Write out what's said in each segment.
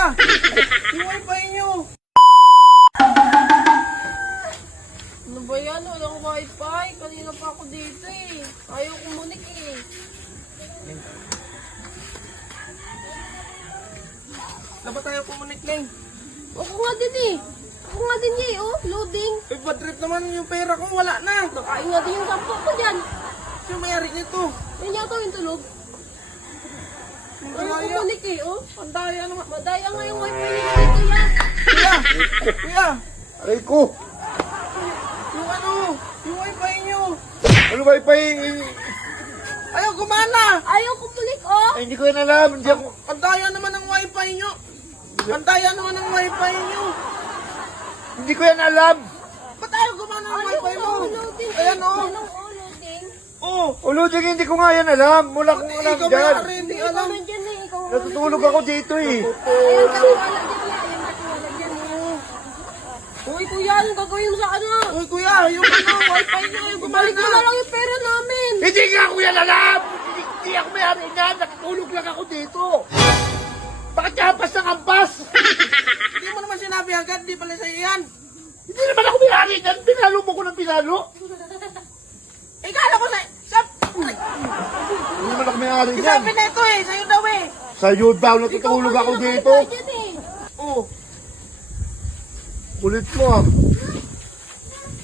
kuya! Yung wifi nyo! Ano ba yan? Walang wifi. Kanina pa ako dito eh. Ayaw kumunik eh. Dapat tayo kumunik, Neng. Ako nga din eh. Ako nga din eh, oh. Loading. Eh, bad trip naman yung pera ko, wala na. Nakain nga din yung sampo ko dyan. Sino may-ari nito? Yan yata yung tulog. Ayaw Madaya. kumunik eh, oh. Madaya naman. Madaya nga yung wifi nila dito yan. Kuya! Kuya! Aray ko! Yung ano? Yung wifi nyo! Ano wifi? Ayaw gumana! Ayaw kumunik, oh. Ay, hindi ko yan alam. Hindi ako... Andaya naman ang wifi nyo! Andaya naman ang wifi nyo! Hindi ko yan alam. Ba't ayaw gumana ang wifi mo? Loading. Ayan o! Yan ang loading. Oh! Uluding, hindi ko nga yan alam. Mula kong alam Ikaw dyan. may-ari, hindi Ikaw alam! nandyan eh. Ikaw nga. Natutulog ako dito eh. Ayan, katiwala dyan eh. Ayan, katiwala dyan eh. Uy, kuya, anong gagawin mo sa ano? Uy kuya! Yung ano? Wifi nyo! Ayaw Balik mo na gumana! lang yung pera namin. Hindi nga ako yan alam. Hindi ako may-ari niyan. Natutulog lang ako dito. Bakit kampas ng kampas? Hindi mo naman sinabi agad, di pala sa'yo yan! Hindi naman ako may-ari niyan. Pinalo mo ko ng pinalo. Ikala ko sa'yo! Hindi naman ako may-ari niyan. Sabi na ito eh! Sa'yo daw eh! Sa'yo daw, natutulog ako dito. Oh! Kulit mo ah.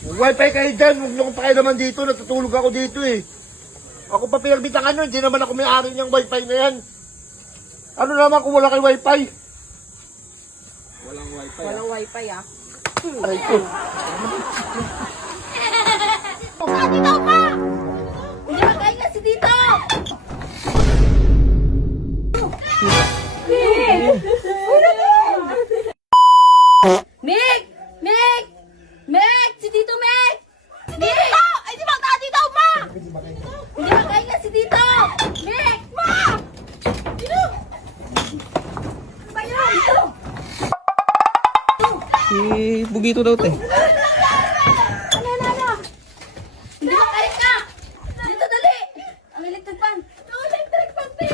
Wifi kayo dyan, huwag niyo akong pakialaman dito, natutulog ako dito eh. Ako pa pinagbitangan nun, hindi naman ako may-ari niyang wifi na yan. Ano naman kung wala kay wifi? Walang wifi ah. Aray ko. Dito pa! Hindi magkaya kasi dito! Meg! Meg! Meg! Si Tito Meg! Si Tito! Ay, di ba dito, ma? Hindi magkaya kasi dito! Meg! Ma! Dito! Bayan! Dito! Si Bugito daw te. Ano? Hindi makaya ka! Dito, dali! Ang electric fan! Ang electric fan, te!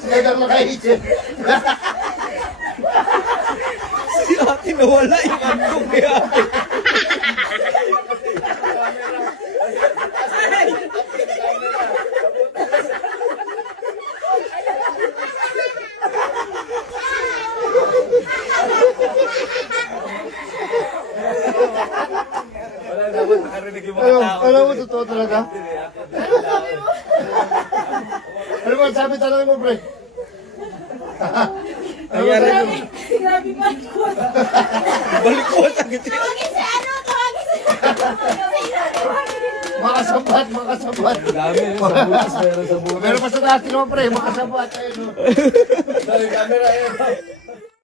Sige lang makaisip. Si ate nawala yung andong kay ate. Alam mo, totoo talaga? Ano ba, sabi talaga mo, pre? Nangyari yun. Balik ko sa giti. Makasabat, makasabat. Dami yun sa butas, meron sa butas. Meron pa sa taas naman, pre, makasabat. Ayun, no? Sorry, camera yun.